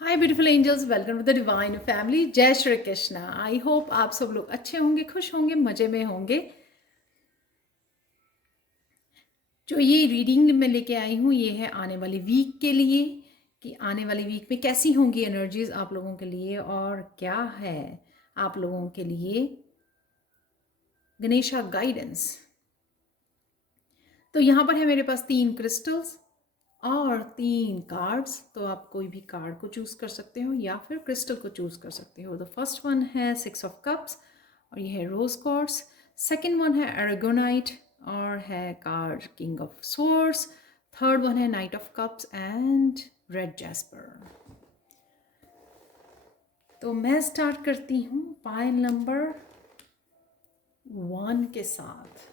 Hi beautiful angels, welcome to the divine family. जय Shri Krishna. I hope आप सब लोग अच्छे होंगे, खुश होंगे, मजे में होंगे। जो ये रीडिंग मैं लेके आई हूँ ये है आने वाली वीक के लिए, कि आने वाली वीक में कैसी होंगी एनर्जीज आप लोगों के लिए और क्या है आप लोगों के लिए गणेशा गाइडेंस। तो यहाँ पर है मेरे पास 3 क्रिस्टल्स और 3 कार्ड्स। तो आप कोई भी कार्ड को चूज कर सकते हो या फिर क्रिस्टल को चूज कर सकते हो। द फर्स्ट वन है 6 ऑफ कप्स और ये है रोज क्वार्ट्ज। सेकंड वन है एरागोनाइट और है card king of swords. Third one है knight of cups and red jasper. तो मैं स्टार्ट करती हूँ पाइल नंबर 1 के साथ।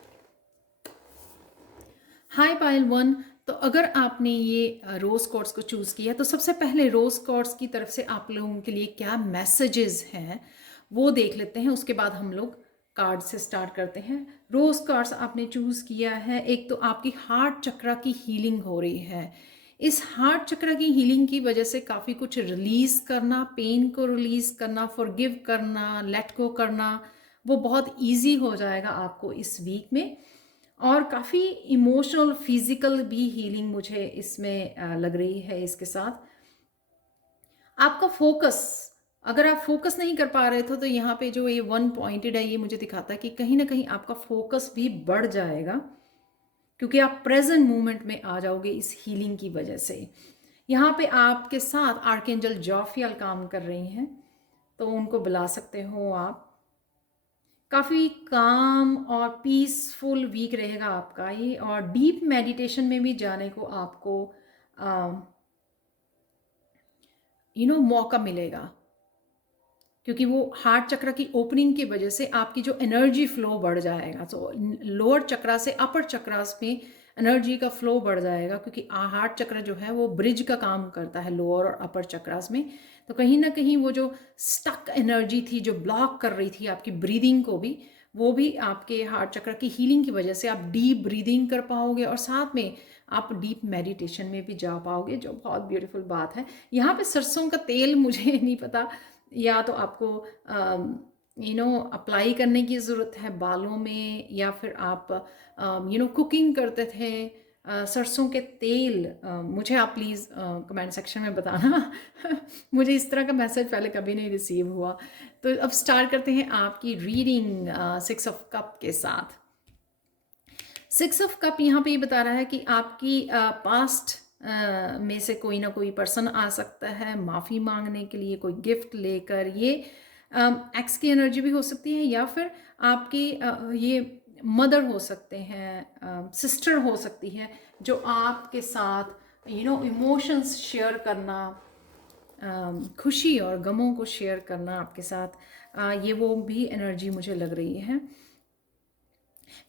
हाय पाइल 1। तो अगर आपने ये रोज कॉर्ड्स को चूज किया तो सबसे पहले रोज कॉर्ड्स की तरफ से आप लोगों के लिए क्या मैसेजेस हैं वो देख लेते हैं। उसके बाद हम लोग कार्ड से स्टार्ट करते हैं। रोज कार्ड्स आपने चूज किया है। एक तो आपकी हार्ट चक्रा की हीलिंग हो रही है। इस हार्ट चक्र की हीलिंग की वजह से काफ़ी कुछ रिलीज करना, पेन को रिलीज करना, फॉरगिव करना, लेट गो करना, वो बहुत इजी हो जाएगा आपको इस वीक में। और काफ़ी इमोशनल फिजिकल भी हीलिंग मुझे इसमें लग रही है। इसके साथ आपका फोकस, अगर आप फोकस नहीं कर पा रहे थे तो यहाँ पे जो ये 1 पॉइंटेड है ये मुझे दिखाता है कि कहीं ना कहीं आपका फोकस भी बढ़ जाएगा, क्योंकि आप प्रेजेंट मोमेंट में आ जाओगे इस हीलिंग की वजह से। यहाँ पे आपके साथ आर्कएंजल जॉफियल काम कर रही हैं, तो उनको बुला सकते हो आप। काफ़ी काम और पीसफुल वीक रहेगा आपका ये, और डीप मेडिटेशन में भी जाने को आपको मौका मिलेगा, क्योंकि वो हार्ट चक्र की ओपनिंग की वजह से आपकी जो एनर्जी फ्लो बढ़ जाएगा। तो लोअर चक्रा से अपर चक्रास में एनर्जी का फ्लो बढ़ जाएगा, क्योंकि हार्ट चक्र जो है वो ब्रिज का काम करता है लोअर और अपर चक्रास में। तो कहीं ना कहीं वो जो स्टक एनर्जी थी जो ब्लॉक कर रही थी आपकी ब्रीदिंग को भी, वो भी आपके हार्ट चक्र की हीलिंग की वजह से आप डीप ब्रीदिंग कर पाओगे और साथ में आप डीप मेडिटेशन में भी जा पाओगे, जो बहुत ब्यूटीफुल बात है। यहाँ पे सरसों का तेल मुझे नहीं पता, या तो आपको अप्लाई करने की ज़रूरत है बालों में, या फिर आप कुकिंग करते थे सरसों के तेल। मुझे आप प्लीज़ कमेंट सेक्शन में बताना मुझे इस तरह का मैसेज पहले कभी नहीं रिसीव हुआ। तो अब स्टार्ट करते हैं आपकी रीडिंग 6 ऑफ कप के साथ। 6 ऑफ कप यहाँ पे ये बता रहा है कि आपकी पास्ट में से कोई ना कोई पर्सन आ सकता है माफ़ी मांगने के लिए, कोई गिफ्ट लेकर। ये एक्स की एनर्जी भी हो सकती है, या फिर आपकी ये मदर हो सकते हैं, सिस्टर हो सकती है, जो आपके साथ इमोशंस शेयर करना, खुशी और गमों को शेयर करना आपके साथ, ये वो भी एनर्जी मुझे लग रही है।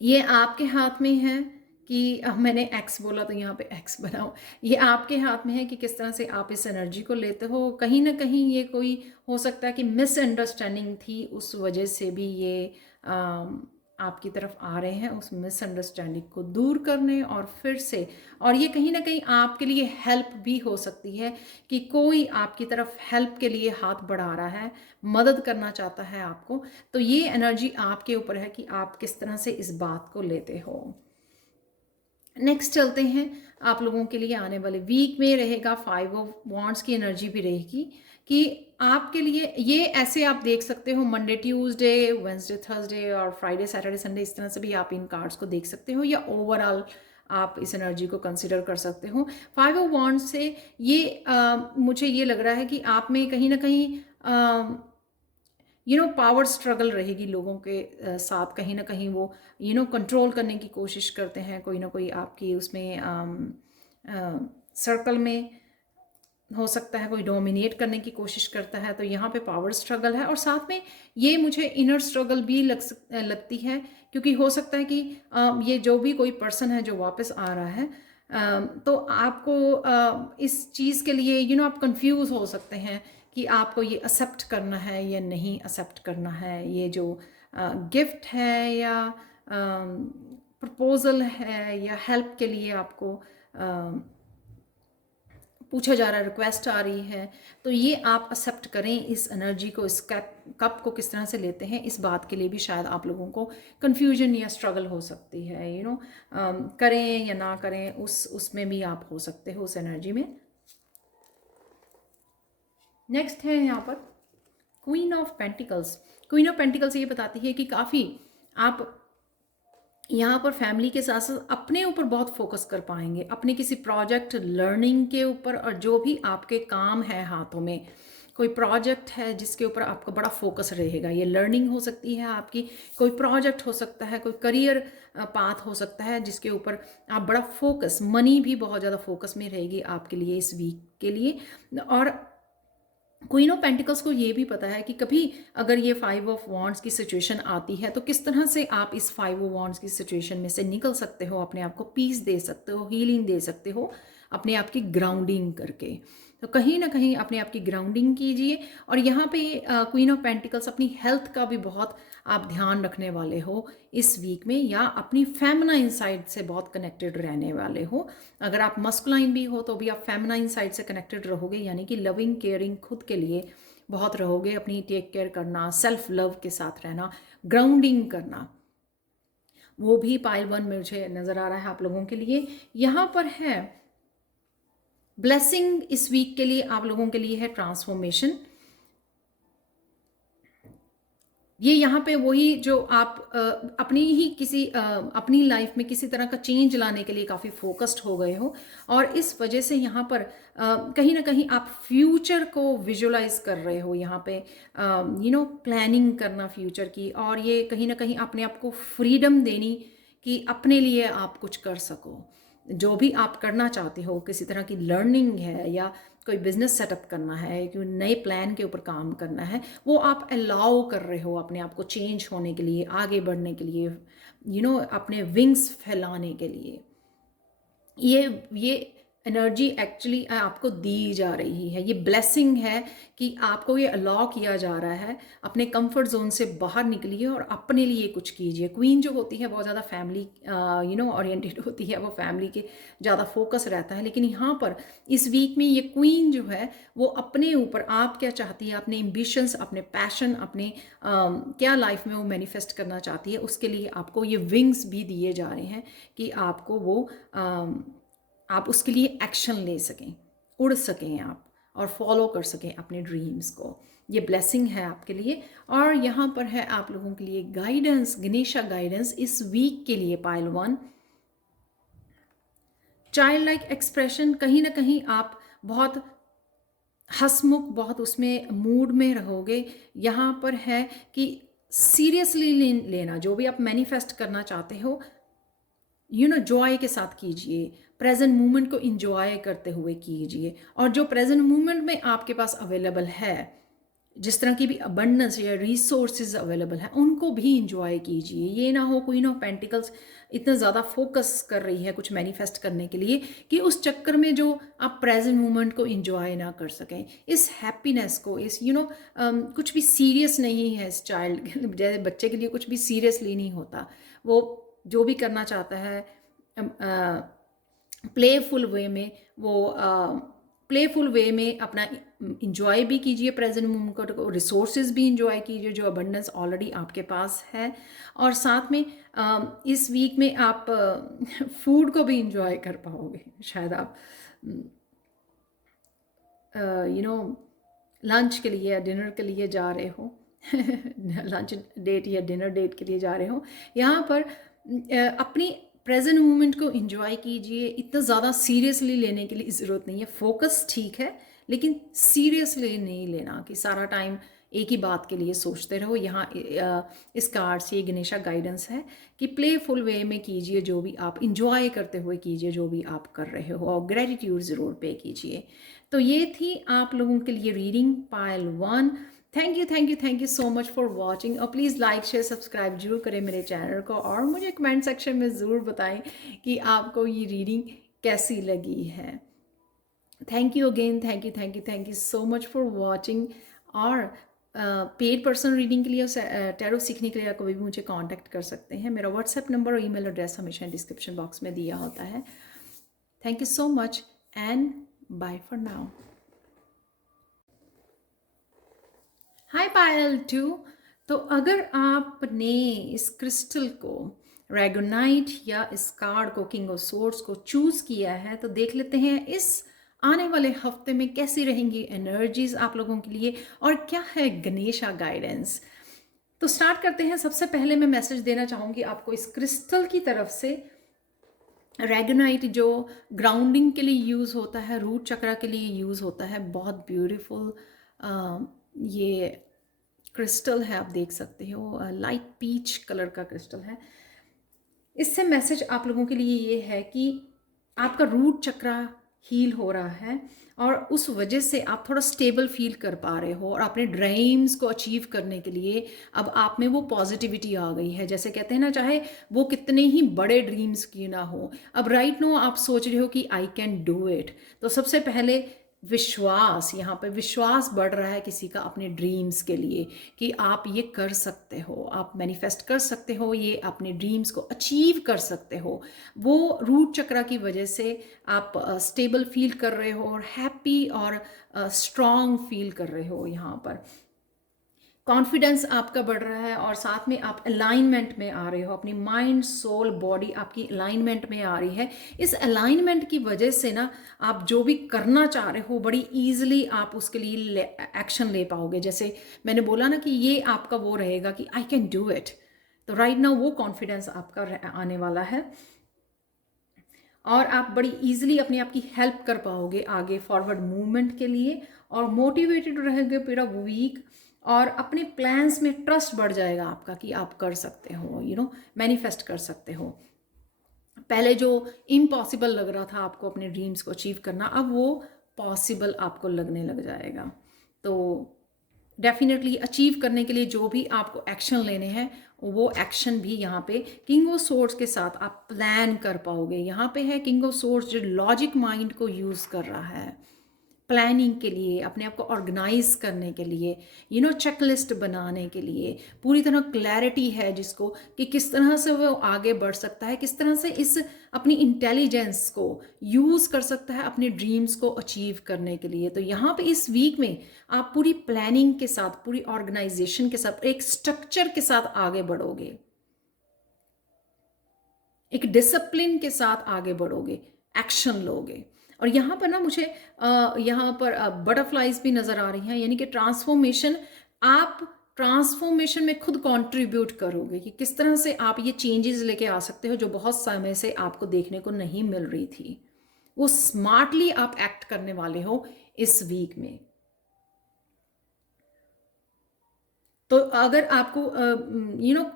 ये आपके हाथ में है कि मैंने एक्स बोला तो यहाँ पे एक्स बनाओ। ये आपके हाथ में है कि किस तरह से आप इस एनर्जी को लेते हो। कहीं ना कहीं ये कोई हो सकता है कि मिसअंडरस्टैंडिंग थी, उस वजह से भी ये आपकी तरफ आ रहे हैं उस मिसअंडरस्टैंडिंग को दूर करने और फिर से। और ये कहीं ना कहीं आपके लिए हेल्प भी हो सकती है कि कोई आपकी तरफ हेल्प के लिए हाथ बढ़ा रहा है, मदद करना चाहता है आपको। तो ये एनर्जी आपके ऊपर है कि आप किस तरह से इस बात को लेते हो। नेक्स्ट चलते हैं, आप लोगों के लिए आने वाले वीक में रहेगा 5 ऑफ वॉन्ड्स की एनर्जी भी रहेगी, कि आपके लिए ये ऐसे आप देख सकते हो मंडे ट्यूसडे वेंसडे थर्सडे और फ्राइडे सैटरडे संडे, इस तरह से भी आप इन कार्ड्स को देख सकते हो, या ओवरऑल आप इस एनर्जी को कंसिडर कर सकते हो। 5 ऑफ वॉन्ड्स से ये मुझे ये लग रहा है कि आप में कहीं ना कहीं पावर स्ट्रगल रहेगी लोगों के साथ। कहीं ना कहीं वो कंट्रोल करने की कोशिश करते हैं, कोई ना कोई आपकी उसमें सर्कल में हो सकता है कोई डोमिनेट करने की कोशिश करता है। तो यहाँ पे पावर स्ट्रगल है, और साथ में ये मुझे इनर स्ट्रगल भी लगती है, क्योंकि हो सकता है कि ये जो भी कोई पर्सन है जो वापस आ रहा है, तो आपको इस चीज़ के लिए आप कंफ्यूज हो सकते हैं कि आपको ये एक्सेप्ट करना है या नहीं एक्सेप्ट करना है, ये जो गिफ्ट है या प्रपोज़ल है या हेल्प के लिए आपको पूछा जा रहा है, रिक्वेस्ट आ रही है, तो ये आप एक्सेप्ट करें इस एनर्जी को, इस कप को किस तरह से लेते हैं, इस बात के लिए भी शायद आप लोगों को कन्फ्यूजन या स्ट्रगल हो सकती है। करें या ना करें, उसमें भी आप हो सकते हो उस एनर्जी में। नेक्स्ट है यहाँ पर queen of pentacles. Queen of pentacles ये बताती है कि काफ़ी आप यहाँ पर फैमिली के साथ साथ अपने ऊपर बहुत फोकस कर पाएंगे, अपने किसी प्रोजेक्ट लर्निंग के ऊपर, और जो भी आपके काम है हाथों में, कोई प्रोजेक्ट है जिसके ऊपर आपका बड़ा फोकस रहेगा। ये लर्निंग हो सकती है आपकी, कोई प्रोजेक्ट हो सकता है, कोई करियर पाथ हो सकता है जिसके ऊपर आप बड़ा फोकस, मनी भी बहुत ज़्यादा फोकस में रहेगी आपके लिए इस वीक के लिए। और क्वीन ऑफ पेंटिकल्स को ये भी पता है कि कभी अगर ये 5 ऑफ वॉन्ड्स की सिचुएशन आती है तो किस तरह से आप इस 5 ऑफ वॉन्ड्स की सिचुएशन में से निकल सकते हो, अपने आप को पीस दे सकते हो, हीलिंग दे सकते हो, अपने आप की ग्राउंडिंग करके। तो कहीं ना कहीं अपने आप की ग्राउंडिंग कीजिए। और यहाँ पे क्वीन ऑफ पेंटिकल्स अपनी हेल्थ का भी बहुत आप ध्यान रखने वाले हो इस वीक में, या अपनी फेमिनाइन साइड से बहुत कनेक्टेड रहने वाले हो। अगर आप मस्कुलाइन भी हो तो भी आप फेमिनाइन साइड से कनेक्टेड रहोगे, यानी कि लविंग केयरिंग खुद के लिए बहुत रहोगे, अपनी टेक केयर करना, सेल्फ लव के साथ रहना, ग्राउंडिंग करना, वो भी पाइल 1 में मुझे नज़र आ रहा है आप लोगों के लिए। यहाँ पर है ब्लेसिंग इस वीक के लिए आप लोगों के लिए है ट्रांसफॉर्मेशन। ये यहाँ पे वही जो आप अपनी ही किसी अपनी लाइफ में किसी तरह का चेंज लाने के लिए काफ़ी फोकस्ड हो गए हो, और इस वजह से यहाँ पर कहीं ना कहीं आप फ्यूचर को विजुलाइज कर रहे हो, यहाँ पे प्लानिंग करना फ्यूचर की, और ये कहीं ना कहीं अपने आप को फ्रीडम देनी कि अपने लिए आप कुछ कर सको। जो भी आप करना चाहते हो, किसी तरह की लर्निंग है या कोई बिजनेस सेटअप करना है, कोई नए प्लान के ऊपर काम करना है, वो आप अलाउ कर रहे हो अपने आप को चेंज होने के लिए, आगे बढ़ने के लिए, अपने विंग्स फैलाने के लिए। ये एनर्जी एक्चुअली आपको दी जा रही है, ये ब्लेसिंग है कि आपको ये अलाउ किया जा रहा है, अपने कंफर्ट जोन से बाहर निकलिए और अपने लिए कुछ कीजिए। क्वीन जो होती है बहुत ज़्यादा फैमिली ओरिएंटेड होती है, वो फैमिली के ज़्यादा फोकस रहता है, लेकिन यहाँ पर इस वीक में ये क्वीन जो है वो अपने ऊपर, आप क्या चाहती है, अपने एम्बिशंस, अपने पैशन, अपने क्या लाइफ में वो मैनिफेस्ट करना चाहती है, उसके लिए आपको ये विंग्स भी दिए जा रहे हैं कि आपको वो आप उसके लिए एक्शन ले सकें, उड़ सकें आप, और फॉलो कर सकें अपने ड्रीम्स को। ये ब्लेसिंग है आपके लिए। और यहाँ पर है आप लोगों के लिए गाइडेंस, गणेशा गाइडेंस इस वीक के लिए पाइल 1। चाइल्ड लाइक एक्सप्रेशन, कहीं ना कहीं आप बहुत हंसमुख, बहुत उसमें मूड में रहोगे। यहाँ पर है कि सीरियसली लेना, जो भी आप मैनिफेस्ट करना चाहते हो, जॉय के साथ कीजिए, प्रेजेंट मोमेंट को इंजॉय करते हुए कीजिए। और जो प्रेजेंट मोमेंट में आपके पास अवेलेबल है, जिस तरह की भी अबंडेंस या रिसोर्सेज अवेलेबल है, उनको भी इंजॉय कीजिए। ये ना हो क्वीन ऑफ पेंटिकल्स इतना ज़्यादा फोकस कर रही है कुछ मैनिफेस्ट करने के लिए कि उस चक्कर में जो आप प्रेजेंट मोमेंट को इंजॉय ना कर सकें, इस हैप्पीनेस को, इस कुछ भी सीरियस नहीं है इस चाइल्ड, जैसे बच्चे के लिए कुछ भी सीरियसली नहीं होता। वो जो भी करना चाहता है प्लेफुल वे में, वो प्लेफुल वे में अपना इंजॉय भी कीजिए प्रेजेंट मोमेंट को, रिसोर्सेज भी इंजॉय कीजिए जो अबंडेंस ऑलरेडी आपके पास है। और साथ में इस वीक में आप फूड को भी इंजॉय कर पाओगे। शायद आप लंच के लिए या डिनर के लिए जा रहे हो लंच डेट या डिनर डेट के लिए जा रहे हो, यहाँ पर अपनी प्रेजेंट मोमेंट को एंजॉय कीजिए। इतना ज़्यादा सीरियसली लेने के लिए ज़रूरत नहीं है, फोकस ठीक है लेकिन सीरियसली नहीं लेना कि सारा टाइम एक ही बात के लिए सोचते रहो। यहाँ इस कार्ड से ये गणेशा गाइडेंस है कि प्लेफुल वे में कीजिए, जो भी आप इंजॉय करते हुए कीजिए जो भी आप कर रहे हो, और ग्रेटिट्यूड ज़रूर पे कीजिए। तो ये थी आप लोगों के लिए reading pile 1। Thank you so much for watching. और प्लीज़ लाइक शेयर सब्सक्राइब जरूर करें मेरे चैनल को, और मुझे कमेंट सेक्शन में ज़रूर बताएं कि आपको ये रीडिंग कैसी लगी है। Thank you again, thank you so much for watching. और पेड पर्सनल रीडिंग के लिए और टैरो सीखने के लिए कभी भी मुझे कांटेक्ट कर सकते हैं। मेरा व्हाट्सएप नंबर और ईमेल एड्रेस हमेशा डिस्क्रिप्शन बॉक्स में दिया होता है। Thank you so much and bye for now. Hi Payal too. तो अगर आपने इस क्रिस्टल को, रेगोनाइट या इस कार्ड को, किंग ऑफ सोर्ड्स को चूज किया है, तो देख लेते हैं इस आने वाले हफ्ते में कैसी रहेंगी एनर्जीज आप लोगों के लिए और क्या है गणेशा गाइडेंस। तो स्टार्ट करते हैं। सबसे पहले मैं मैसेज देना चाहूंगी आपको इस क्रिस्टल की तरफ से। रेगोनाइट जो ग्राउंडिंग के लिए यूज़ होता है, रूट चक्रा के लिए यूज़ होता है, बहुत ब्यूटीफुल ये क्रिस्टल है। आप देख सकते हो लाइट पीच कलर का क्रिस्टल है। इससे मैसेज आप लोगों के लिए ये है कि आपका रूट चक्रा हील हो रहा है और उस वजह से आप थोड़ा स्टेबल फील कर पा रहे हो और अपने ड्रीम्स को अचीव करने के लिए अब आप में वो पॉजिटिविटी आ गई है। जैसे कहते हैं ना, चाहे वो कितने ही बड़े ड्रीम्स की ना हो, अब राइट नो आप सोच रहे हो कि आई कैन डू इट। तो सबसे पहले विश्वास, यहाँ पे विश्वास बढ़ रहा है किसी का अपने ड्रीम्स के लिए कि आप ये कर सकते हो, आप मैनिफेस्ट कर सकते हो, ये अपने ड्रीम्स को अचीव कर सकते हो। वो रूट चक्रा की वजह से आप स्टेबल फील कर रहे हो और हैप्पी और स्ट्रॉन्ग फील कर रहे हो। यहाँ पर कॉन्फिडेंस आपका बढ़ रहा है और साथ में आप अलाइनमेंट में आ रहे हो, अपनी माइंड सोल बॉडी आपकी अलाइनमेंट में आ रही है। इस अलाइनमेंट की वजह से ना आप जो भी करना चाह रहे हो बड़ी ईजिली आप उसके लिए एक्शन ले पाओगे। जैसे मैंने बोला ना कि ये आपका वो रहेगा कि आई कैन डू इट। तो राइट नाउ वो कॉन्फिडेंस आपका आने वाला है और आप बड़ी ईजिली अपने आप की हेल्प कर पाओगे आगे फॉरवर्ड मूवमेंट के लिए और मोटिवेटेड रहेंगे पूरा वीक और अपने प्लान्स में ट्रस्ट बढ़ जाएगा आपका कि आप कर सकते हो, मैनिफेस्ट कर सकते हो। पहले जो इम्पॉसिबल लग रहा था आपको अपने ड्रीम्स को अचीव करना, अब वो पॉसिबल आपको लगने लग जाएगा। तो डेफिनेटली अचीव करने के लिए जो भी आपको एक्शन लेने हैं वो एक्शन भी यहाँ पे किंग ऑफ सोर्ड्स के साथ आप प्लान कर पाओगे। यहाँ पे है किंग ऑफ सोर्ड्स जो लॉजिक माइंड को यूज़ कर रहा है प्लानिंग के लिए, अपने आप को ऑर्गेनाइज करने के लिए, चेकलिस्ट बनाने के लिए। पूरी तरह क्लैरिटी है जिसको कि किस तरह से वो आगे बढ़ सकता है, किस तरह से इस अपनी इंटेलिजेंस को यूज़ कर सकता है अपने ड्रीम्स को अचीव करने के लिए। तो यहाँ पे इस वीक में आप पूरी प्लानिंग के साथ, पूरी ऑर्गेनाइजेशन के साथ, एक स्ट्रक्चर के साथ आगे बढ़ोगे, एक डिसिप्लिन के साथ आगे बढ़ोगे, एक्शन लोगे। और यहाँ पर ना मुझे यहाँ पर बटरफ्लाइज भी नज़र आ रही हैं, यानी कि ट्रांसफॉर्मेशन। आप ट्रांसफॉर्मेशन में खुद कंट्रीब्यूट करोगे कि किस तरह से आप ये चेंजेस लेके आ सकते हो जो बहुत समय से आपको देखने को नहीं मिल रही थी। वो स्मार्टली आप एक्ट करने वाले हो इस वीक में। तो अगर आपको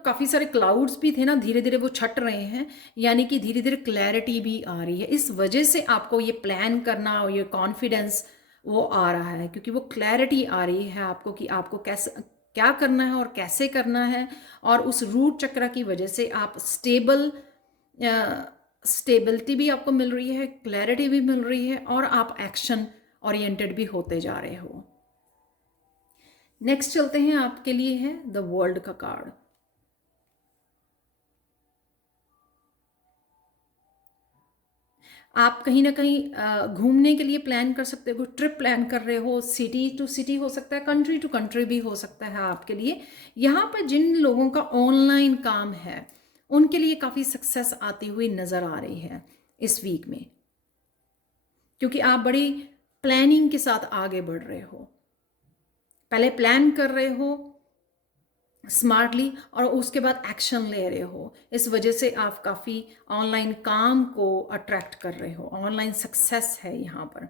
काफ़ी सारे क्लाउड्स भी थे ना, धीरे धीरे वो छट रहे हैं, यानी कि धीरे धीरे क्लैरिटी भी आ रही है। इस वजह से आपको ये प्लान करना और ये कॉन्फिडेंस वो आ रहा है क्योंकि वो क्लैरिटी आ रही है आपको कि आपको कैसे क्या करना है और कैसे करना है। और उस रूट चक्र की वजह से आप स्टेबिलिटी भी आपको मिल रही है, क्लैरिटी भी मिल रही है और आप एक्शन ओरिएंटेड भी होते जा रहे हो। नेक्स्ट चलते हैं, आपके लिए है द वर्ल्ड का कार्ड। आप कहीं ना कहीं घूमने के लिए प्लान कर सकते हो, ट्रिप प्लान कर रहे हो, सिटी टू सिटी हो सकता है, कंट्री टू कंट्री भी हो सकता है आपके लिए। यहाँ पर जिन लोगों का ऑनलाइन काम है उनके लिए काफ़ी सक्सेस आती हुई नज़र आ रही है इस वीक में, क्योंकि आप बड़ी प्लानिंग के साथ आगे बढ़ रहे हो, पहले प्लान कर रहे हो स्मार्टली और उसके बाद एक्शन ले रहे हो। इस वजह से आप काफ़ी ऑनलाइन काम को अट्रैक्ट कर रहे हो, ऑनलाइन सक्सेस है यहाँ पर।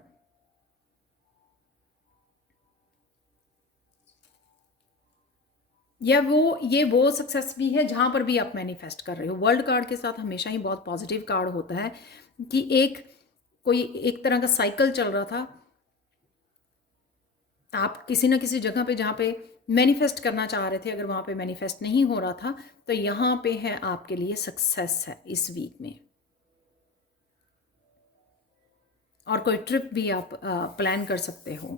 या ये वो सक्सेस भी है जहाँ पर भी आप मैनिफेस्ट कर रहे हो। वर्ल्ड कार्ड के साथ हमेशा ही बहुत पॉजिटिव कार्ड होता है कि कोई एक तरह का साइकिल चल रहा था, आप किसी ना किसी जगह पे जहाँ पे मैनिफेस्ट करना चाह रहे थे, अगर वहाँ पे मैनिफेस्ट नहीं हो रहा था तो यहाँ पे है आपके लिए सक्सेस है इस वीक में। और कोई ट्रिप भी आप प्लान कर सकते हो।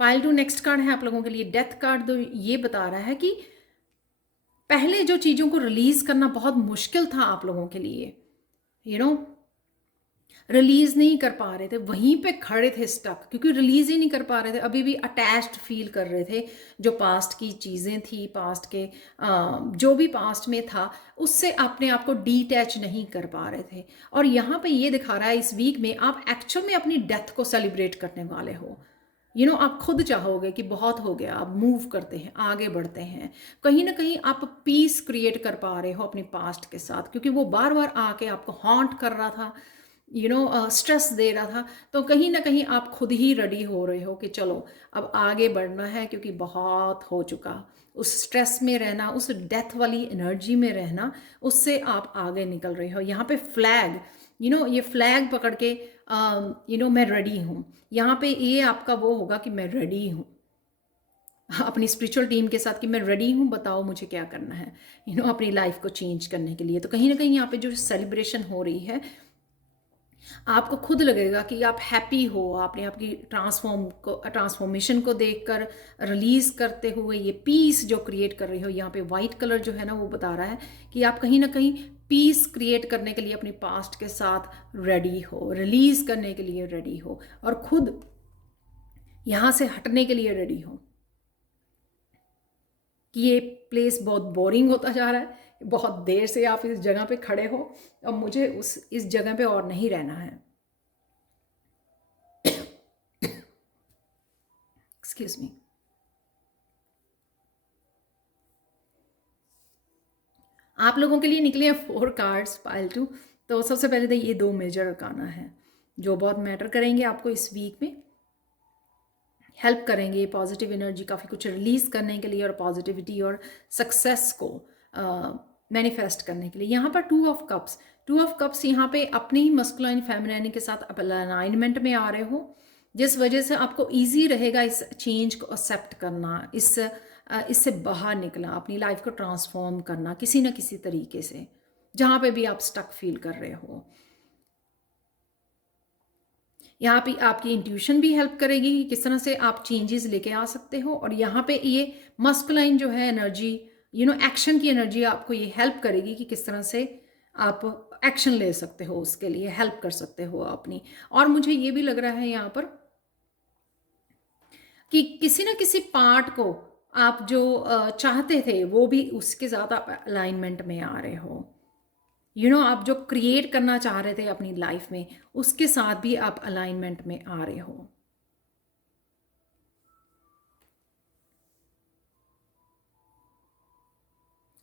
पाइल टू नेक्स्ट कार्ड है आप लोगों के लिए डेथ कार्ड। तो ये बता रहा है कि पहले जो चीज़ों को रिलीज करना बहुत मुश्किल था आप लोगों के लिए, यू नो रिलीज नहीं कर पा रहे थे, वहीं पे खड़े थे स्टक, क्योंकि रिलीज ही नहीं कर पा रहे थे, अभी भी अटैच्ड फील कर रहे थे। जो पास्ट की चीज़ें थी, पास्ट के जो भी पास्ट में था, उससे अपने आप को डिटैच नहीं कर पा रहे थे। और यहाँ पे ये दिखा रहा है इस वीक में आप एक्चुअल में अपनी डेथ को सेलिब्रेट करने वाले हो। आप खुद चाहोगे कि बहुत हो गया, अब मूव करते हैं, आगे बढ़ते हैं। कहीं ना कहीं आप पीस क्रिएट कर पा रहे हो अपने पास्ट के साथ, क्योंकि वो बार बार आके आपको हॉन्ट कर रहा था, स्ट्रेस दे रहा था। तो कहीं ना कहीं आप खुद ही रेडी हो रहे हो कि चलो अब आगे बढ़ना है, क्योंकि बहुत हो चुका। उस स्ट्रेस में रहना, उस डेथ वाली एनर्जी में रहना, उससे आप आगे निकल रहे हो। यहाँ पे फ्लैग, ये फ्लैग पकड़ के मैं रेडी हूँ। यहाँ पे ये आपका वो होगा कि मैं रेडी हूँ अपनी स्पिरिचुअल टीम के साथ, कि मैं रेडी हूँ, बताओ मुझे क्या करना है, अपनी लाइफ को चेंज करने के लिए। तो कहीं ना कहीं यहाँ पे जो सेलिब्रेशन हो रही है, आपको खुद लगेगा कि आप हैप्पी हो, आपने आपकी ट्रांसफॉर्मेशन को देखकर, रिलीज करते हुए ये पीस जो क्रिएट कर रही हो। यहाँ पे वाइट कलर जो है ना, वो बता रहा है कि आप कहीं ना कहीं पीस क्रिएट करने के लिए अपनी पास्ट के साथ रेडी हो, रिलीज करने के लिए रेडी हो, और खुद यहाँ से हटने के लिए रेडी हो कि ये प्लेस बहुत बोरिंग होता जा रहा है, बहुत देर से आप इस जगह पे खड़े हो, अब मुझे इस जगह पे और नहीं रहना है। Excuse me. आप लोगों के लिए निकले हैं 4 कार्ड्स पाइल टू। तो सबसे पहले तो ये 2 मेजर अरकाना है जो बहुत मैटर करेंगे आपको इस वीक में, हेल्प करेंगे पॉजिटिव एनर्जी काफ़ी कुछ रिलीज करने के लिए, और पॉजिटिविटी और सक्सेस को मैनिफेस्ट करने के लिए। यहाँ पर 2 ऑफ कप्स, 2 ऑफ कप्स यहाँ पे अपने ही मस्कुलाइन फेमिनाइन के साथ अलाइनमेंट में आ रहे हो, जिस वजह से आपको इजी रहेगा इस चेंज को एक्सेप्ट करना, इससे बाहर निकलना, अपनी लाइफ को ट्रांसफॉर्म करना किसी न किसी तरीके से, जहाँ पे भी आप स्टक फील कर रहे हो। यहाँ पे आपकी इंट्यूशन भी हेल्प करेगी कि किस तरह से आप चेंजेस लेके आ सकते हो। और यहाँ पे ये मस्कुलाइन जो है एनर्जी, एक्शन की एनर्जी आपको ये हेल्प करेगी कि किस तरह से आप एक्शन ले सकते हो, उसके लिए हेल्प कर सकते हो अपनी। और मुझे ये भी लग रहा है यहाँ पर कि किसी न किसी पार्ट को आप जो चाहते थे, वो भी उसके साथ आप अलाइनमेंट में आ रहे हो। आप जो क्रिएट करना चाह रहे थे अपनी लाइफ में, उसके साथ भी आप अलाइनमेंट में आ रहे हो।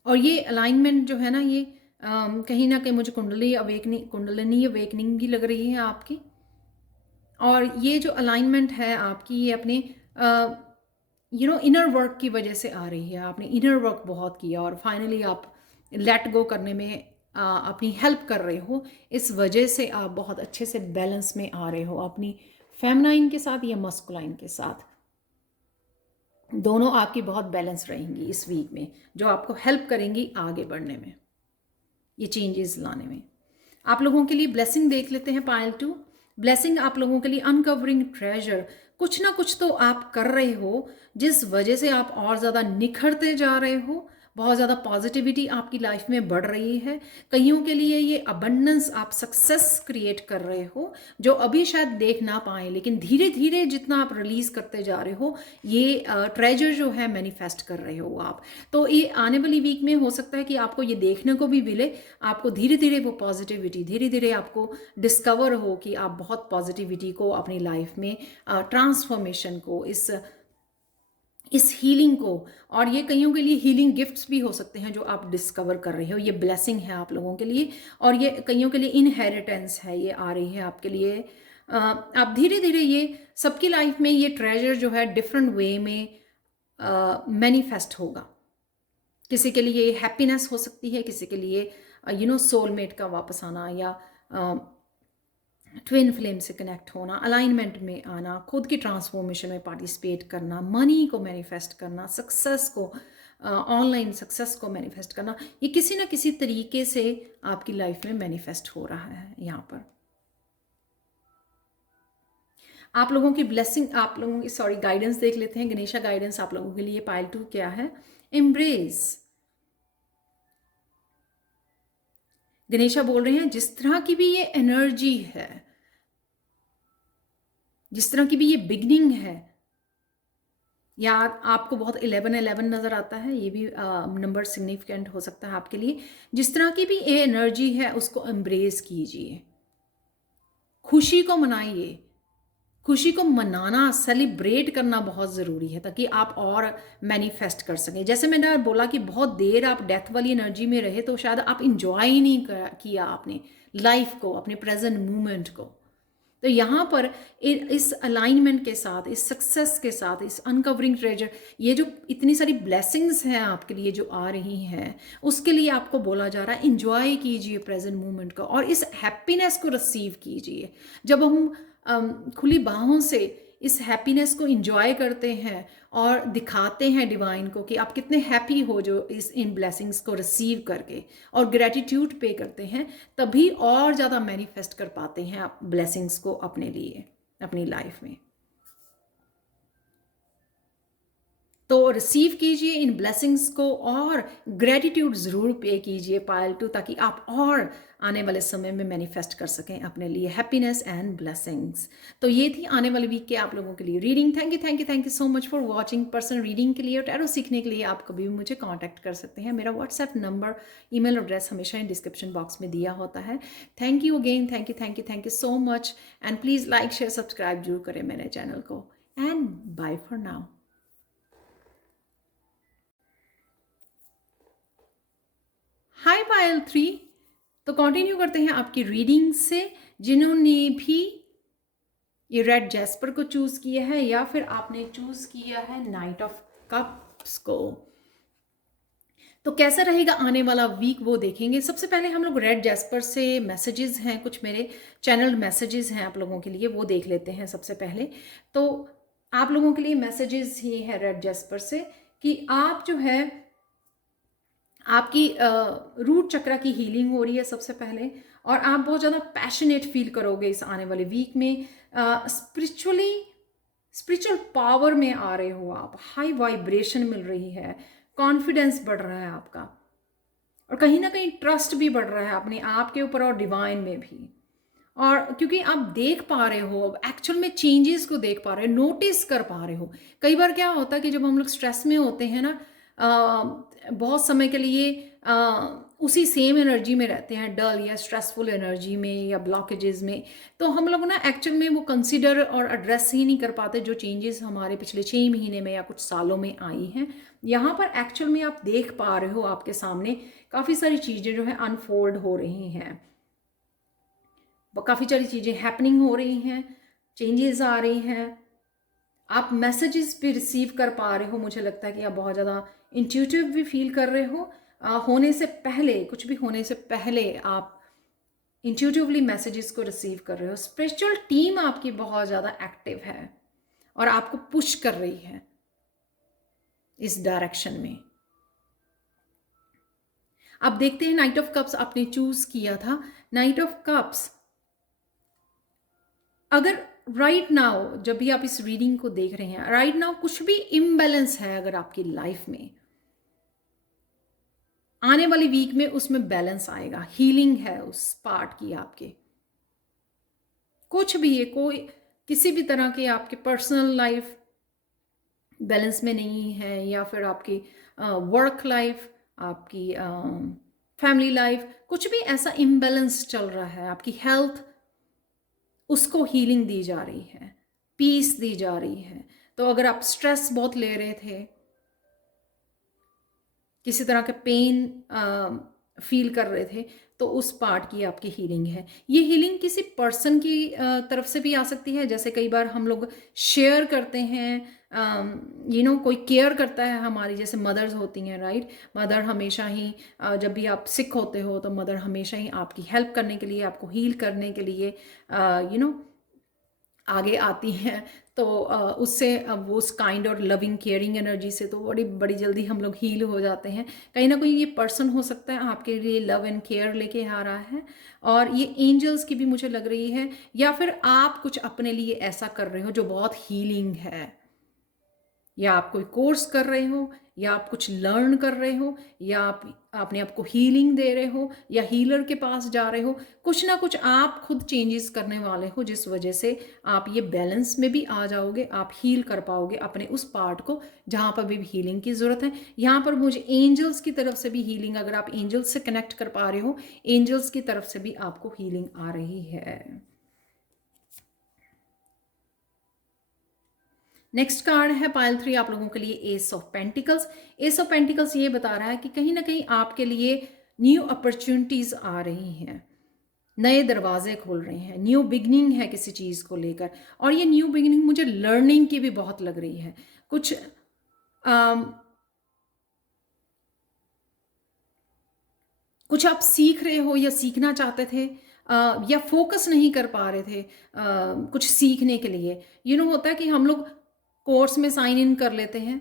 और ये अलाइनमेंट जो है ना, ये कहीं ना कहीं मुझे कुंडलिनी अवेकनिंग भी लग रही है आपकी। और ये जो अलाइनमेंट है आपकी, ये अपने इनर वर्क की वजह से आ रही है। आपने इनर वर्क बहुत किया और फाइनली आप लेट गो करने में अपनी हेल्प कर रहे हो। इस वजह से आप बहुत अच्छे से बैलेंस में आ रहे हो अपनी फेमिनाइन के साथ या मस्कुलाइन के साथ। दोनों आपकी बहुत बैलेंस रहेंगी इस वीक में, जो आपको हेल्प करेंगी आगे बढ़ने में, ये चेंजेस लाने में। आप लोगों के लिए ब्लेसिंग देख लेते हैं पायल टू। ब्लेसिंग आप लोगों के लिए अनकवरिंग ट्रेजर, कुछ ना कुछ तो आप कर रहे हो जिस वजह से आप और ज़्यादा निखरते जा रहे हो, बहुत ज़्यादा पॉजिटिविटी आपकी लाइफ में बढ़ रही है। कईयों के लिए ये अबंडेंस, आप सक्सेस क्रिएट कर रहे हो जो अभी शायद देख ना पाए, लेकिन धीरे धीरे जितना आप रिलीज करते जा रहे हो, ये ट्रेजर जो है मैनिफेस्ट कर रहे हो आप। तो ये आने वाली वीक में हो सकता है कि आपको ये देखने को भी मिले, आपको धीरे धीरे वो पॉजिटिविटी, धीरे धीरे आपको डिस्कवर हो कि आप बहुत पॉजिटिविटी को अपनी लाइफ में, ट्रांसफॉर्मेशन को, इस हीलिंग को, और ये कईयों के लिए हीलिंग गिफ्ट्स भी हो सकते हैं जो आप डिस्कवर कर रहे हो। ये ब्लेसिंग है आप लोगों के लिए, और ये कईयों के लिए इनहेरिटेंस है, ये आ रही है आपके लिए। आप धीरे धीरे ये सबकी लाइफ में ये ट्रेजर जो है डिफरेंट वे में मैनिफेस्ट होगा। किसी के लिए हैप्पीनेस हो सकती है, किसी के लिए सोलमेट का वापस आना, या ट्विन फ्लेम से कनेक्ट होना, अलाइनमेंट में आना, खुद की ट्रांसफॉर्मेशन में पार्टिसिपेट करना, मनी को मैनिफेस्ट करना, सक्सेस को, ऑनलाइन सक्सेस को मैनिफेस्ट करना, ये किसी ना किसी तरीके से आपकी लाइफ में मैनिफेस्ट हो रहा है यहाँ पर। आप लोगों की ब्लेसिंग, आप लोगों की सॉरी गाइडेंस देख लेते हैं। गणेशा गाइडेंस आप लोगों के लिए पाइल 2 क्या है? एम्ब्रेस। गणेशा बोल रहे हैं जिस तरह की भी ये एनर्जी है, जिस तरह की भी ये बिगनिंग है, या आपको बहुत 11-11 नज़र आता है, ये भी नंबर सिग्निफिकेंट हो सकता है आपके लिए। जिस तरह की भी ये एनर्जी है उसको एम्ब्रेस कीजिए, खुशी को मनाइए। खुशी को मनाना, सेलिब्रेट करना बहुत ज़रूरी है ताकि आप और मैनिफेस्ट कर सकें। जैसे मैंने बोला कि बहुत देर आप डेथ वाली एनर्जी में रहे तो शायद आप इंजॉय ही नहीं किया आपने लाइफ को, अपने प्रेजेंट मोमेंट को। तो यहाँ पर इस अलाइनमेंट के साथ, इस सक्सेस के साथ, इस अनकवरिंग ट्रेजर, ये जो इतनी सारी ब्लेसिंग्स हैं आपके लिए जो आ रही हैं, उसके लिए आपको बोला जा रहा है इंजॉय कीजिए प्रेजेंट मोमेंट को और इस हैप्पीनेस को रिसीव कीजिए। जब हम खुली बाहों से इस हैप्पीनेस को इंजॉय करते हैं और दिखाते हैं डिवाइन को कि आप कितने हैप्पी हो जो इन ब्लेसिंग्स को रिसीव करके, और ग्रेटिट्यूड पे करते हैं, तभी और ज़्यादा मैनिफेस्ट कर पाते हैं आप ब्लेसिंग्स को अपने लिए, अपनी लाइफ में। तो रिसीव कीजिए इन ब्लेसिंग्स को और ग्रेटिट्यूड ज़रूर पे कीजिए पायल 2, ताकि आप और आने वाले समय में मैनिफेस्ट कर सकें अपने लिए हैप्पीनेस एंड ब्लेसिंग्स। तो ये थी आने वाले वीक के आप लोगों के लिए reading. Thank you thank you thank you so much for watching. Personal reading के लिए और टैरो सीखने के लिए आप कभी भी मुझे कॉन्टैक्ट कर सकते हैं। मेरा व्हाट्सएप नंबर, ईमेल एड्रेस हमेशा इन डिस्क्रिप्शन बॉक्स में दिया होता है। Thank you again, thank you thank you thank you so much, and please like share subscribe जरूर करें मेरे चैनल को। And bye for now. Hi Payal 3। तो कंटिन्यू करते हैं आपकी रीडिंग से। जिन्होंने भी ये रेड जैस्पर को चूज किया है या फिर आपने चूज किया है नाइट ऑफ कप्स को, तो कैसा रहेगा आने वाला वीक वो देखेंगे। सबसे पहले हम लोग रेड जैस्पर से मैसेजेस हैं, कुछ मेरे चैनल मैसेजेस हैं आप लोगों के लिए, वो देख लेते हैं सबसे पहले। तो आप लोगों के लिए मैसेजेस ही है रेड जैस्पर से कि आप जो है आपकी रूट चक्र की हीलिंग हो रही है सबसे पहले, और आप बहुत ज़्यादा पैशनेट फील करोगे इस आने वाले वीक में। स्पिरिचुअल पावर में आ रहे हो आप, हाई वाइब्रेशन मिल रही है, कॉन्फिडेंस बढ़ रहा है आपका, और कहीं ना कहीं ट्रस्ट भी बढ़ रहा है अपने आप के ऊपर और डिवाइन में भी। और क्योंकि आप देख पा रहे हो एक्चुअल में चेंजेस को, देख पा रहे हो, नोटिस कर पा रहे हो। कई बार क्या होता है कि जब हम लोग स्ट्रेस में होते हैं ना, बहुत समय के लिए उसी सेम एनर्जी में रहते हैं, डल या स्ट्रेसफुल एनर्जी में या ब्लॉकेजेस में, तो हम लोग ना एक्चुअल में वो कंसिडर और एड्रेस ही नहीं कर पाते जो चेंजेस हमारे पिछले 6 महीने में या कुछ सालों में आई हैं। यहाँ पर एक्चुअल में आप देख पा रहे हो, आपके सामने काफ़ी सारी चीज़ें जो है अनफोल्ड हो रही हैं, काफ़ी सारी चीज़ें हैपनिंग हो रही हैं, चेंजेस आ रही हैं, आप मैसेजेस भी रिसीव कर पा रहे हो। मुझे लगता है कि आप बहुत ज़्यादा इंट्यूटिव भी फील कर रहे हो। होने से पहले, कुछ भी होने से पहले आप इंट्यूटिवली मैसेजेस को रिसीव कर रहे हो। स्पिरिचुअल टीम आपकी बहुत ज़्यादा एक्टिव है और आपको पुश कर रही है इस डायरेक्शन में। अब देखते हैं, नाइट ऑफ कप्स आपने चूज किया था। नाइट ऑफ कप्स, अगर राइट नाउ, जब भी आप इस रीडिंग को देख रहे हैं, राइट नाउ कुछ भी इम्बैलेंस है अगर आपकी लाइफ में, आने वाली वीक में उसमें बैलेंस आएगा। हीलिंग है उस पार्ट की आपके, कुछ भी है, कोई किसी भी तरह के आपके पर्सनल लाइफ बैलेंस में नहीं है, या फिर आपकी वर्क लाइफ, आपकी फैमिली लाइफ, कुछ भी ऐसा इम्बैलेंस चल रहा है, आपकी हेल्थ, उसको हीलिंग दी जा रही है, पीस दी जा रही है। तो अगर आप स्ट्रेस बहुत ले रहे थे, किसी तरह के पेन फील कर रहे थे, तो उस पार्ट की आपकी हीलिंग है। ये हीलिंग किसी पर्सन की तरफ से भी आ सकती है। जैसे कई बार हम लोग शेयर करते हैं, कोई केयर करता है हमारी, जैसे मदर्स होती हैं, राइट। मदर हमेशा ही जब भी आप सिक होते हो तो मदर हमेशा ही आपकी हेल्प करने के लिए, आपको हील करने के लिए आगे आती हैं, तो उससे वो उस काइंड और लविंग केयरिंग एनर्जी से तो बड़ी बड़ी जल्दी हम लोग हील हो जाते हैं। कहीं ना कहीं ये पर्सन हो सकता है आपके लिए लव एंड केयर लेके आ रहा है, और ये एंजल्स की भी मुझे लग रही है, या फिर आप कुछ अपने लिए ऐसा कर रहे हो जो बहुत हीलिंग है, या आप कोई कोर्स कर रहे हो, या आप कुछ लर्न कर रहे हो, या आप अपने आप को हीलिंग दे रहे हो, या हीलर के पास जा रहे हो। कुछ ना कुछ आप खुद चेंजेस करने वाले हो, जिस वजह से आप ये बैलेंस में भी आ जाओगे, आप हील कर पाओगे अपने उस पार्ट को जहाँ पर भी हीलिंग की ज़रूरत है। यहाँ पर मुझे एंजल्स की तरफ से भी हीलिंग, अगर आप एंजल्स से कनेक्ट कर पा रहे हो, एंजल्स की तरफ से भी आपको हीलिंग आ रही है। नेक्स्ट कार्ड है पाइल 3 आप लोगों के लिए S of pentacles. S of pentacles ये बता रहा है कि कहीं ना कहीं आपके लिए न्यू अपॉर्चुनिटीज आ रही हैं, नए दरवाजे खोल रहे हैं, न्यू बिगनिंग है किसी चीज़ को लेकर। और ये न्यू बिगनिंग मुझे लर्निंग की भी बहुत लग रही है। कुछ कुछ आप सीख रहे हो या सीखना चाहते थे, या फोकस नहीं कर पा रहे थे कुछ सीखने के लिए। होता है कि हम लोग कोर्स में साइन इन कर लेते हैं,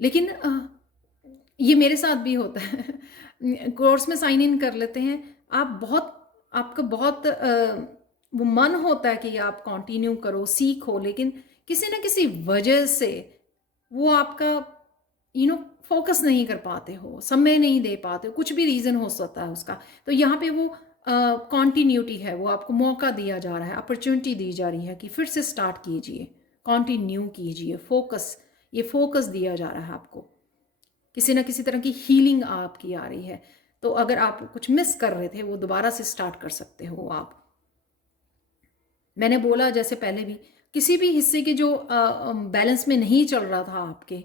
लेकिन ये मेरे साथ भी होता है। कोर्स में साइन इन कर लेते हैं, आपका बहुत वो मन होता है कि आप कंटिन्यू करो, सीखो, लेकिन किसी ना किसी वजह से वो आपका फोकस नहीं कर पाते हो, समय नहीं दे पाते हो, कुछ भी रीज़न हो सकता है उसका। तो यहाँ पे वो कॉन्टीन्यूटी है, वो आपको मौका दिया जा रहा है, अपॉर्चुनिटी दी जा रही है कि फिर से स्टार्ट कीजिए, कंटिन्यू कीजिए, फोकस दिया जा रहा है आपको। किसी ना किसी तरह की हीलिंग आपकी आ रही है। तो अगर आप कुछ मिस कर रहे थे, वो दोबारा से स्टार्ट कर सकते हो आप। मैंने बोला जैसे पहले भी, किसी भी हिस्से के जो बैलेंस में नहीं चल रहा था आपके,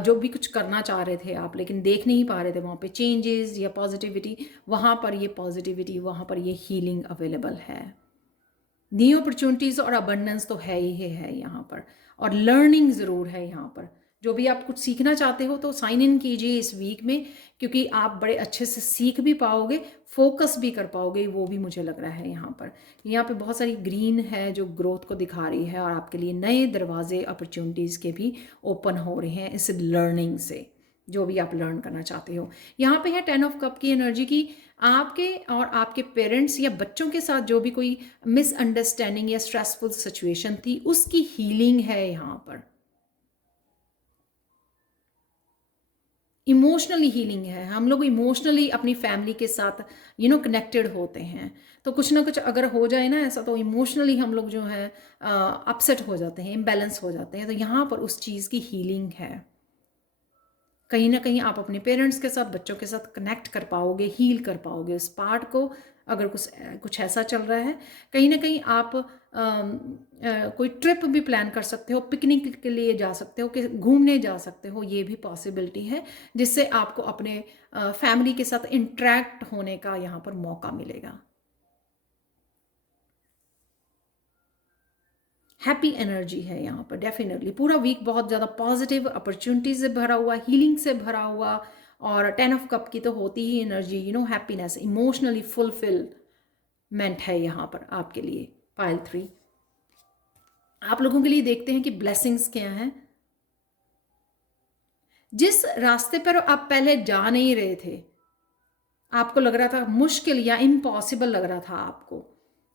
जो भी कुछ करना चाह रहे थे आप लेकिन देख नहीं पा रहे थे वहाँ पे चेंजेस या पॉजिटिविटी, वहाँ पर ये पॉजिटिविटी, वहाँ पर ये हीलिंग अवेलेबल है। न्यू अपॉर्चुनिटीज़ और अबंडेंस तो है ही है यहाँ पर, और लर्निंग ज़रूर है यहाँ पर। जो भी आप कुछ सीखना चाहते हो तो साइन इन कीजिए इस वीक में, क्योंकि आप बड़े अच्छे से सीख भी पाओगे, फोकस भी कर पाओगे, वो भी मुझे लग रहा है यहाँ पर। यहाँ पे बहुत सारी ग्रीन है जो ग्रोथ को दिखा रही है, और आपके लिए नए दरवाजे अपॉर्चुनिटीज़ के भी ओपन हो रहे हैं इस लर्निंग से, जो भी आप लर्न करना चाहते हो। यहाँ पे है 10 ऑफ कप की एनर्जी की। आपके और आपके पेरेंट्स या बच्चों के साथ जो भी कोई मिसअंडरस्टैंडिंग या स्ट्रेसफुल सिचुएशन थी, उसकी हीलिंग है यहाँ पर। इमोशनली हीलिंग है। हम लोग इमोशनली अपनी फैमिली के साथ कनेक्टेड होते हैं, तो कुछ ना कुछ अगर हो जाए ना ऐसा, तो इमोशनली हम लोग जो है अपसेट हो जाते हैं, इम्बैलेंस हो जाते हैं। तो यहाँ पर उस चीज़ की हीलिंग है। कहीं ना कहीं आप अपने पेरेंट्स के साथ, बच्चों के साथ कनेक्ट कर पाओगे, हील कर पाओगे उस पार्ट को। अगर कुछ ऐसा चल रहा है, कहीं ना कहीं आप कोई ट्रिप भी प्लान कर सकते हो, पिकनिक के लिए जा सकते हो, कि घूमने जा सकते हो, ये भी पॉसिबिलिटी है, जिससे आपको अपने फैमिली के साथ इंटरेक्ट होने का यहाँ पर मौका मिलेगा। हैप्पी एनर्जी है यहाँ पर डेफिनेटली। पूरा वीक बहुत ज़्यादा पॉजिटिव अपॉर्चुनिटी से भरा हुआ, हीलिंग से भरा हुआ, और 10 ऑफ कप की तो होती ही एनर्जी, हैप्पीनेस, इमोशनली फुलफिलमेंट है यहाँ पर आपके लिए। पाइल 3 आप लोगों के लिए देखते हैं कि ब्लेसिंग्स क्या हैं। जिस रास्ते पर आप पहले जा नहीं रहे थे, आपको लग रहा था मुश्किल या इम्पॉसिबल लग रहा था,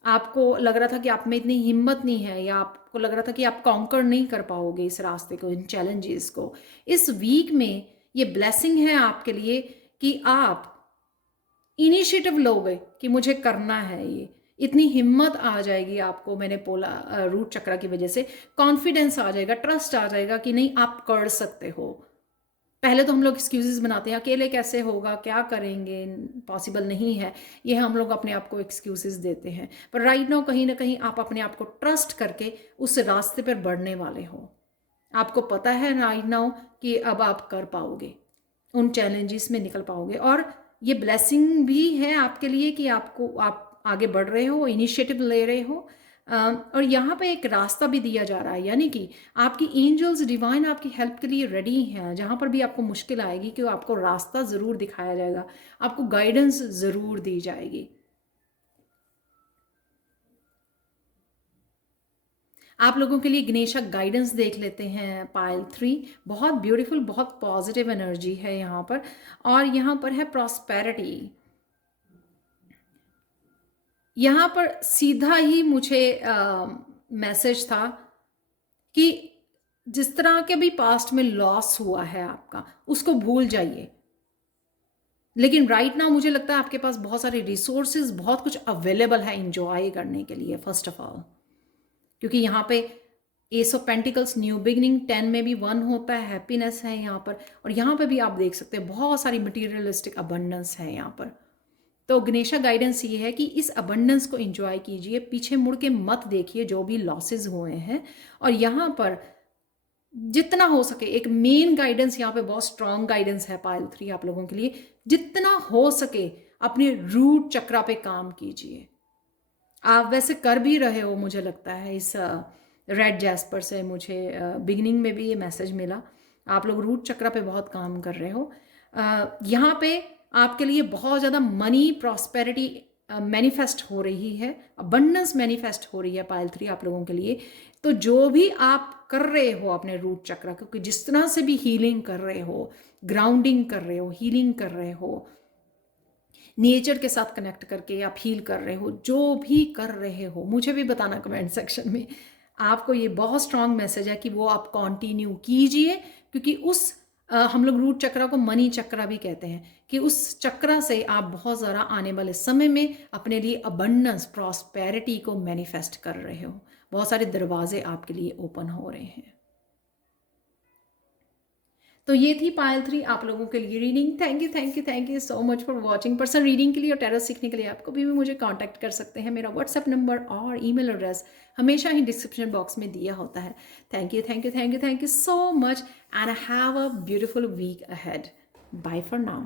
आपको लग रहा था कि आप में इतनी हिम्मत नहीं है, या आपको लग रहा था कि आप कॉन्कर नहीं कर पाओगे इस रास्ते को, इन चैलेंजेस को, इस वीक में ये ब्लेसिंग है आपके लिए कि आप इनिशिएटिव लोगे कि मुझे करना है ये। इतनी हिम्मत आ जाएगी आपको, मैंने बोला रूट चक्रा की वजह से कॉन्फिडेंस आ जाएगा, ट्रस्ट आ जाएगा कि नहीं आप कर सकते हो। पहले तो हम लोग एक्सक्यूजेस बनाते हैं, अकेले कैसे होगा, क्या करेंगे, पॉसिबल नहीं है, ये हम लोग अपने आप को एक्सक्यूजेस देते हैं। पर राइट नाउ कहीं ना कहीं आप अपने आप को ट्रस्ट करके उस रास्ते पर बढ़ने वाले हो। आपको पता है राइट नाउ कि अब आप कर पाओगे, उन चैलेंजेस में निकल पाओगे, और ये ब्लेसिंग भी है आपके लिए कि आप आगे बढ़ रहे हो, इनिशिएटिव ले रहे हो। और यहाँ पे एक रास्ता भी दिया जा रहा है, यानी कि आपकी एंजल्स डिवाइन आपकी हेल्प के लिए रेडी हैं। जहाँ पर भी आपको मुश्किल आएगी कि आपको रास्ता ज़रूर दिखाया जाएगा, आपको गाइडेंस ज़रूर दी जाएगी। आप लोगों के लिए गणेशा गाइडेंस देख लेते हैं पाइल 3। बहुत ब्यूटीफुल, बहुत पॉजिटिव एनर्जी है यहाँ पर। और यहाँ पर है प्रॉस्पेरिटी। यहाँ पर सीधा ही मुझे मैसेज था कि जिस तरह के भी पास्ट में लॉस हुआ है आपका, उसको भूल जाइए। लेकिन राइट नाउ मुझे लगता है आपके पास बहुत सारे रिसोर्सेज, बहुत कुछ अवेलेबल है इंजॉय करने के लिए, फर्स्ट ऑफ ऑल। क्योंकि यहाँ पे S of pentacles, new beginning, 10 में भी 1 होता है, हैप्पीनेस है यहाँ पर। और यहाँ पे भी आप देख सकते हैं बहुत सारी मटीरियलिस्टिक अबंडेंस है यहाँ पर। तो गणेशा गाइडेंस ये है कि इस अबंडेंस को एंजॉय कीजिए, पीछे मुड़ के मत देखिए जो भी लॉसेस हुए हैं। और यहाँ पर जितना हो सके, एक मेन गाइडेंस यहाँ पे बहुत स्ट्रॉन्ग गाइडेंस है पाइल 3 आप लोगों के लिए, जितना हो सके अपने रूट चक्रा पे काम कीजिए। आप वैसे कर भी रहे हो, मुझे लगता है इस रेड जैस्पर से मुझे बिगिनिंग में भी ये मैसेज मिला। आप लोग रूट चक्रा पे बहुत काम कर रहे हो। यहाँ पे आपके लिए बहुत ज़्यादा मनी प्रॉस्पेरिटी मैनिफेस्ट हो रही है, अबंडेंस मैनिफेस्ट हो रही है पाइल 3 आप लोगों के लिए। तो जो भी आप कर रहे हो अपने रूट चक्रा, क्योंकि जिस तरह से भी हीलिंग कर रहे हो, ग्राउंडिंग कर रहे हो, हीलिंग कर रहे हो, नेचर के साथ कनेक्ट करके आप हील कर रहे हो, जो भी कर रहे हो, मुझे भी बताना कमेंट सेक्शन में। आपको ये बहुत स्ट्रांग मैसेज है कि वो आप कंटिन्यू कीजिए, क्योंकि उस हम लोग रूट चक्रा को मनी चक्रा भी कहते हैं, कि उस चक्रा से आप बहुत ज़्यादा आने वाले समय में अपने लिए अबंडेंस, प्रॉस्पेरिटी को मैनिफेस्ट कर रहे हो। बहुत सारे दरवाजे आपके लिए ओपन हो रहे हैं। तो ये थी पायल 3 आप लोगों के लिए reading. Thank you so much for watching. Personal reading के लिए और टैरो सीखने के लिए आपको भी मुझे कांटेक्ट कर सकते हैं। मेरा व्हाट्सएप नंबर और ईमेल एड्रेस हमेशा ही डिस्क्रिप्शन बॉक्स में दिया होता है। Thank you so much and have a beautiful week ahead. Bye for now.